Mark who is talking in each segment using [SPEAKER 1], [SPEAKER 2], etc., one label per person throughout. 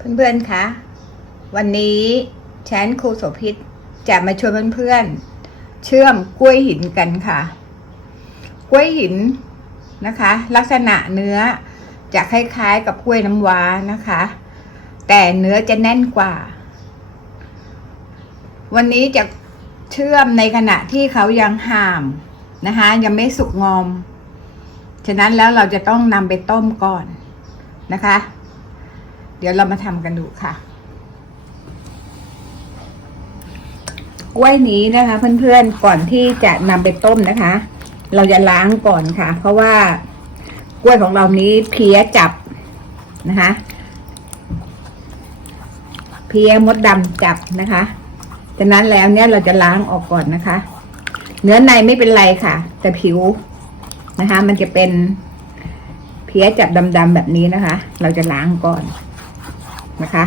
[SPEAKER 1] เพื่อนๆ คะ วันนี้ฉันครูโสภิตจะมาชวนเพื่อนๆ เชื่อมกล้วยหินกันค่ะ กล้วยหินนะคะ ลักษณะเนื้อจะคล้ายๆ กับกล้วยน้ำว้านะคะ แต่เนื้อจะแน่นกว่า วันนี้จะเชื่อมในขณะที่เขายังห่ามนะคะ ยังไม่สุกงอม ฉะนั้นแล้วเราจะต้องนำไปต้มก่อนนะคะ เดี๋ยวเรามาทำกันดูค่ะ กล้วยนี้นะคะ เพื่อนๆก่อนที่จะนำไปต้มนะคะ เราจะล้างก่อนค่ะ เพราะว่ากล้วยของเรานี้เพี้ยจับนะคะ เพี้ยมดดำจับนะคะฉะนั้นแล้วเนี่ยเราจะล้างออกก่อนนะคะ เนื้อในไม่เป็นไรค่ะ แต่ผิวนะคะ มันจะเป็นเพี้ยจับดำๆแบบนี้นะคะ เราจะล้างก่อน นะคะ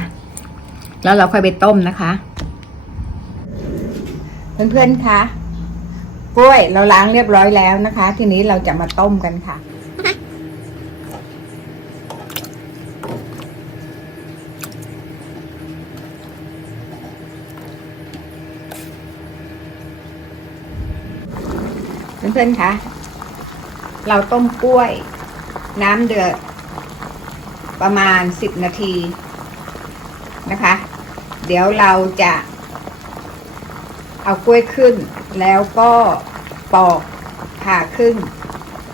[SPEAKER 1] แล้วเราค่อยไปต้มนะคะ เพื่อนๆคะกล้วยเราล้างเรียบร้อยแล้วนะคะ ทีนี้เราจะมาต้มกันค่ะเพื่อนๆคะ เราต้มกล้วย น้ำเดือดประมาณสิบนาที นะคะ เดี๋ยวเราจะเอากล้วยขึ้น แล้วก็ปอกผ่าครึ่ง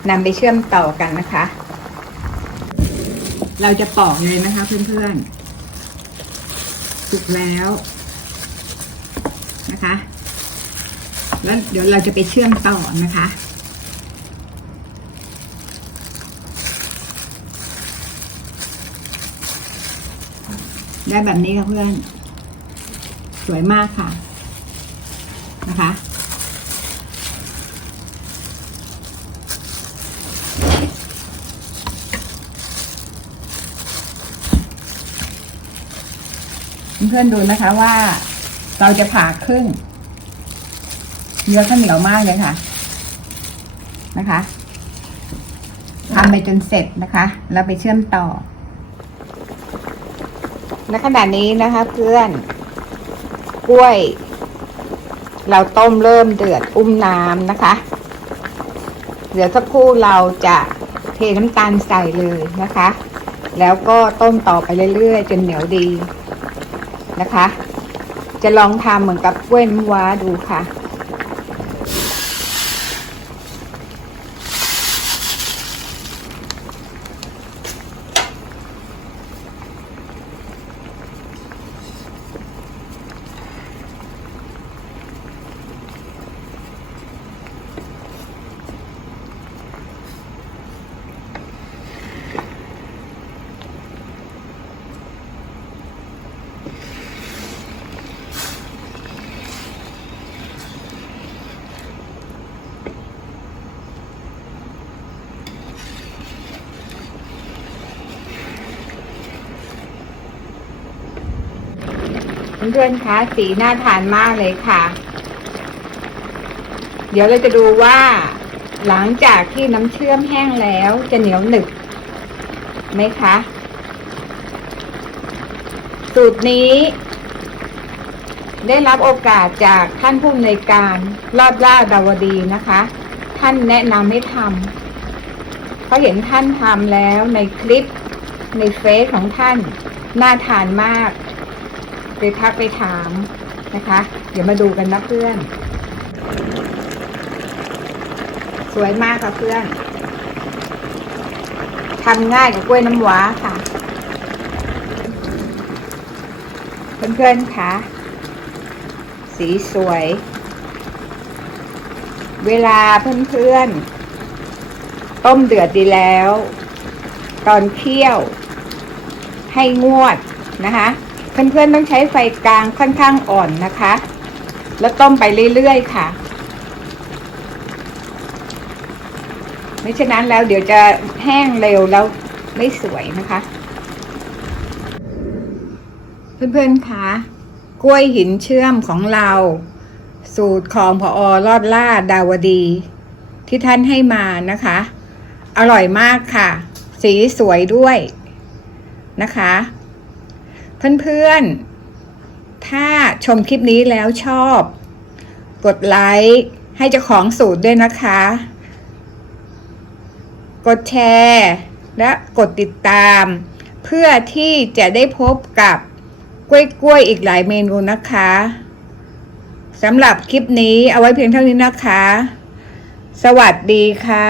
[SPEAKER 1] นำไปเชื่อมต่อกันนะคะ เราจะปอกเลยนะคะเพื่อนๆสุกแล้วนะคะ แล้วเดี๋ยวเราจะไปเชื่อมต่อนะคะ ได้แบบนี้ค่ะเพื่อน สวยมากค่ะ นะคะ เพื่อนดูนะคะว่าเราจะผ่าครึ่งเนื้อข้าวเหนียวมากเลยค่ะ นะคะทำไปจนเสร็จนะคะ แล้วไปเชื่อมต่อ ในขณะนี้นะคะเพื่อน กล้วย เราต้มเริ่มเดือดอุ้มน้ำนะคะ เดี๋ยวสักครู่เราจะเทน้ำตาลใส่เลยนะคะ แล้วก็ต้มต่อไปเรื่อยๆ จนเหนียวดีนะคะ จะลองทำเหมือนกับกล้วยน้ำว้าดูค่ะ เพื่อนๆคะสีน่าทานมากเลยค่ะ เดี๋ยวเราจะดูว่า หลังจากที่น้ำเชื่อมแห้งแล้วจะเหนียวหนึบไหมคะสูตรนี้ ได้รับโอกาสจากท่านผู้อำนวยการรอบล่าดาวดีนะคะ ท่านแนะนำให้ทำเพราะเห็นท่านทำแล้วในคลิปในเฟซของท่าน น่าทานมาก ไปทักไปถามนะคะ เดี๋ยวมาดูกันนะเพื่อน สวยมากค่ะเพื่อนทำง่ายกับกล้วยน้ำว้าค่ะ เพื่อนๆคะสีสวย เวลาเพื่อนๆ ต้มเดือดดีแล้ว ตอนเคี่ยว ให้งวดนะคะ เพื่อนๆต้องใช้ไฟกลางค่อนข้างอ่อนนะคะ แล้วต้มไปเรื่อยๆค่ะ ไม่ฉะนั้นแล้วเดี๋ยวจะแห้งเร็วแล้วไม่สวยนะคะ เพื่อนๆคะกล้วยหินเชื่อมของเรา สูตรของพออรอดล่าดาวดี ที่ท่านให้มานะคะ อร่อยมากค่ะ สีสวยด้วยนะคะ เพื่อนๆ ถ้าชมคลิปนี้แล้วชอบ กดไลค์ให้เจ้าของสูตรด้วยนะคะ กดแชร์ และกดติดตาม เพื่อที่จะได้พบกับกล้วยๆอีกหลายเมนูนะคะสำหรับคลิปนี้เอาไว้เพียงเท่านี้นะคะ สวัสดีค่ะ